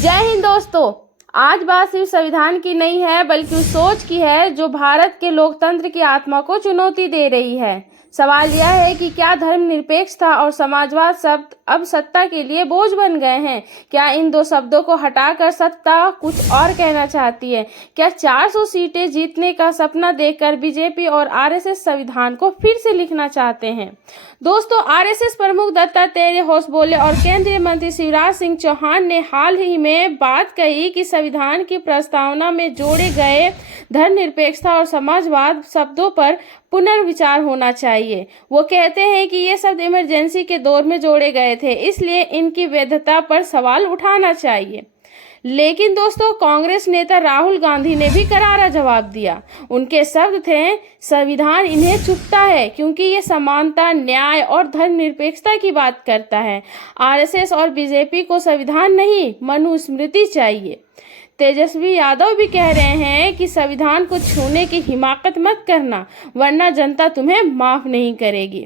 जय हिंद दोस्तों। आज बात सिर्फ संविधान की नहीं है बल्कि उस सोच की है जो भारत के लोकतंत्र की आत्मा को चुनौती दे रही है। सवाल यह है कि क्या धर्मनिरपेक्षता और समाजवाद शब्द अब सत्ता के लिए बोझ बन गए हैं? क्या इन दो शब्दों को हटाकर सत्ता कुछ और कहना चाहती है? क्या 400 सीटें जीतने का सपना देखकर बीजेपी और आरएसएस संविधान को फिर से लिखना चाहते हैं? दोस्तों, आरएसएस प्रमुख दत्तात्रेय होसबोले और केंद्रीय मंत्री शिवराज सिंह चौहान ने हाल ही में बात कही कि संविधान की प्रस्तावना में जोड़े गए धर्मनिरपेक्षता और समाजवाद शब्दों पर पुनर्विचार होना चाहिए। वो कहते हैं कि ये शब्द इमरजेंसी के दौर में जोड़े गए थे, इसलिए इनकी वैधता पर सवाल उठाना चाहिए। लेकिन दोस्तों, कांग्रेस नेता राहुल गांधी ने भी करारा जवाब दिया। उनके शब्द थे, संविधान इन्हें चुभता है क्योंकि ये समानता, न्याय और धर्मनिरपेक्षता की बात करता है। आरएसएस और बीजेपी को संविधान नहीं, मनुस्मृति चाहिए। तेजस्वी यादव भी कह रहे हैं कि संविधान को छूने की हिमाकत मत करना, वरना जनता तुम्हें माफ नहीं करेगी।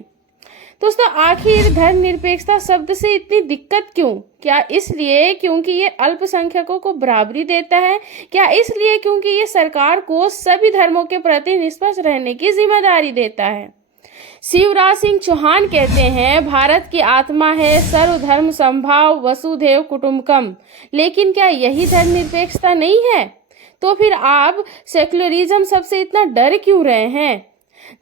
दोस्तों, आखिर धर्मनिरपेक्षता शब्द से इतनी दिक्कत क्यों? क्या इसलिए क्योंकि ये अल्पसंख्यकों को बराबरी देता है? क्या इसलिए क्योंकि ये सरकार को सभी धर्मों के प्रति निष्पक्ष रहने की जिम्मेदारी देता है? शिवराज सिंह चौहान कहते हैं, भारत की आत्मा है सर्वधर्म समभाव, वसुधैव कुटुंबकम। लेकिन क्या यही धर्मनिरपेक्षता नहीं है? तो फिर आप सेक्युलरिज्म सबसे इतना डर क्यों रहे हैं?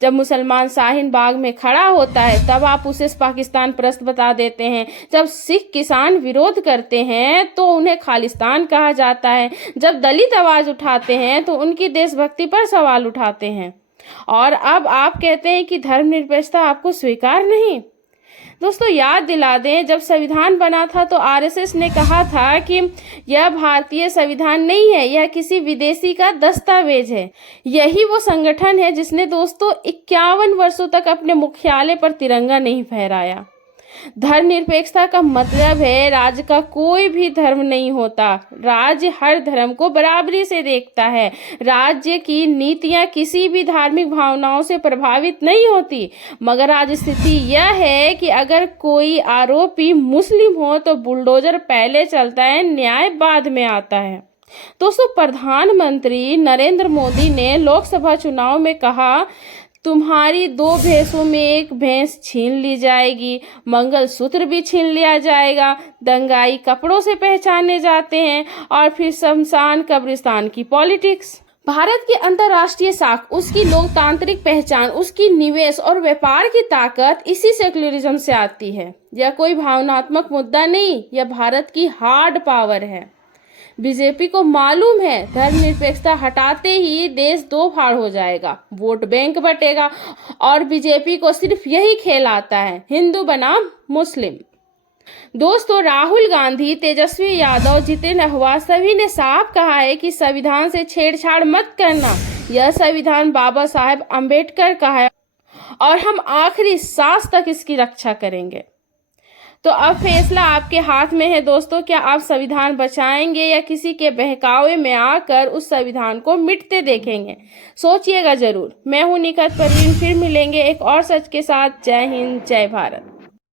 जब मुसलमान शाहीन बाग में खड़ा होता है तब आप उसे पाकिस्तान परस्त बता देते हैं। जब सिख किसान विरोध करते हैं तो उन्हें खालिस्तान कहा जाता है। जब दलित आवाज उठाते हैं तो उनकी देशभक्ति पर सवाल उठाते हैं। और अब आप कहते हैं कि धर्मनिरपेक्षता आपको स्वीकार नहीं। दोस्तों, याद दिला दें, जब संविधान बना था तो आरएसएस ने कहा था कि यह भारतीय संविधान नहीं है, यह किसी विदेशी का दस्तावेज है। यही वो संगठन है जिसने दोस्तों 51 वर्षों तक अपने मुख्यालय पर तिरंगा नहीं फहराया। धर्मनिरपेक्षता का मतलब है राज्य का कोई भी धर्म नहीं होता। राज्य हर धर्म को बराबरी से देखता है। राज्य की नीतियां किसी भी धार्मिक भावनाओं से प्रभावित नहीं होती। मगर आज स्थिति यह है कि अगर कोई आरोपी मुस्लिम हो तो बुलडोजर पहले चलता है, न्याय बाद में आता है। दोस्तों, प्रधानमंत्री नरेंद्र मोदी ने लोकसभा चुनाव में कहा, तुम्हारी 2 भैंसों में एक भैंस छीन ली जाएगी, मंगलसूत्र भी छीन लिया जाएगा, दंगाई कपड़ों से पहचाने जाते हैं और फिर शमशान कब्रिस्तान की पॉलिटिक्स। भारत की अंतर्राष्ट्रीय साख, उसकी लोकतांत्रिक पहचान, उसकी निवेश और व्यापार की ताकत इसी सेक्युलरिज्म से आती है। यह कोई भावनात्मक मुद्दा नहीं, यह भारत की हार्ड पावर है। बीजेपी को मालूम है धर्मनिरपेक्षता हटाते ही देश 2 फाड़ हो जाएगा, वोट बैंक बटेगा और बीजेपी को सिर्फ यही खेल आता है, हिंदू बनाम मुस्लिम। दोस्तों, राहुल गांधी, तेजस्वी यादव, जितेंद्र अहवा सभी ने साफ कहा है कि संविधान से छेड़छाड़ मत करना। यह संविधान बाबा साहेब अम्बेडकर का है और हम आखिरी सांस तक इसकी रक्षा करेंगे। तो अब फैसला आपके हाथ में है दोस्तों। क्या आप संविधान बचाएंगे या किसी के बहकावे में आकर उस संविधान को मिटते देखेंगे? सोचिएगा जरूर। मैं हूं निखत परवीन, फिर मिलेंगे एक और सच के साथ। जय हिंद, जय भारत।